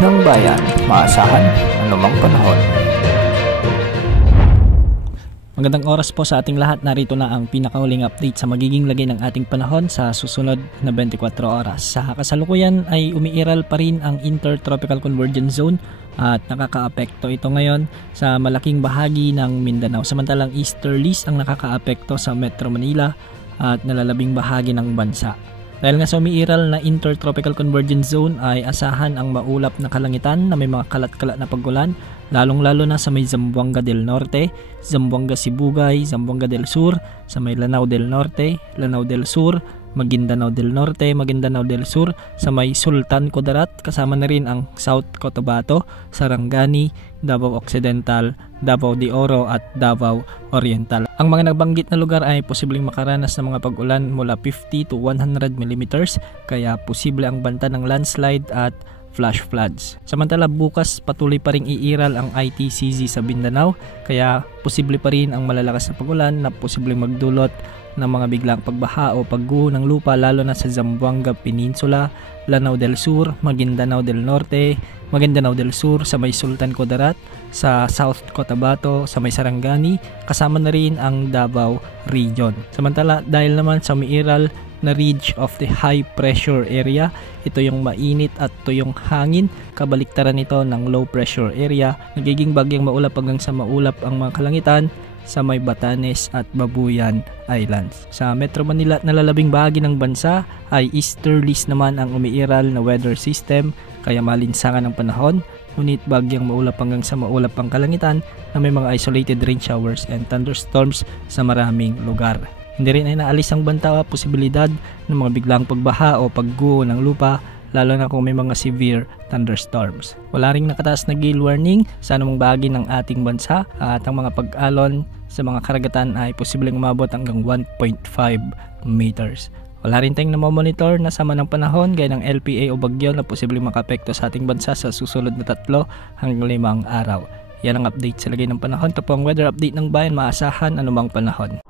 ng bayan, maasahan anumang panahon. Magandang oras po sa ating lahat. Narito na ang pinakahuling update sa magiging lagay ng ating panahon sa susunod na 24 oras. Sa kasalukuyan ay umiiral pa rin ang Intertropical Convergence Zone at nakakaapekto ito ngayon sa malaking bahagi ng Mindanao. Samantalang easterlies ang nakakaapekto sa Metro Manila at nalalabing bahagi ng bansa. Dahil nga sa umiiral na Intertropical Convergence Zone ay asahan ang maulap na kalangitan na may mga kalat-kalat na pag-ulan, lalong-lalo na sa may Zamboanga del Norte, Zamboanga Sibugay, Zamboanga del Sur, sa may Lanao del Norte, Lanao del Sur, Maguindanao del Norte, Maguindanao del Sur, sa may Sultan Kudarat, kasama na rin ang South Cotabato, Sarangani, Davao Occidental, Davao de Oro at Davao Oriental. Ang mga nabanggit na lugar ay posibleng makaranas ng mga pag-ulan mula 50 to 100 mm, kaya posible ang banta ng landslide at flash floods. Samantala bukas patuloy pa ring iiral ang ITCZ sa Mindanao, kaya posible pa rin ang malalakas na pag-ulan na posibleng magdulot ng mga biglang pagbaha o pagguho ng lupa, lalo na sa Zamboanga Peninsula, Lanao del Sur, Maguindanao del Norte, Maguindanao del Sur, sa may Sultan Kudarat, sa South Cotabato, sa may Sarangani, kasama na rin ang Davao Region. Samantala dahil naman sa umiiral na ridge of the high pressure area, ito yung mainit at tuyong hangin, kabaliktaran nito ng low pressure area, nagiging bagyang maulap hanggang sa maulap ang mga kalangitan sa may Batanes at Babuyan Islands. Sa Metro Manila at nalalabing bahagi ng bansa ay easterlies naman ang umiiral na weather system, kaya malinsangan ang panahon, ngunit bagyang maulap hanggang sa maulap ang kalangitan na may mga isolated rain showers and thunderstorms sa maraming lugar. Hindi rin ay naalis ang banta o posibilidad ng mga biglang pagbaha o pagguho ng lupa, lalo na kung may mga severe thunderstorms. Wala ring nakataas na gale warning sa anumang bahagi ng ating bansa at ang mga pag-alon sa mga karagatan ay posibleng umabot hanggang 1.5 meters. Wala rin tayong namomonitor na sama ng panahon gaya ng LPA o bagyo na posibleng makapekto sa ating bansa sa susunod na 3 hanggang 5 araw. Yan ang update sa lagay ng panahon. Ito po ang weather update ng bayan, maasahan anumang panahon.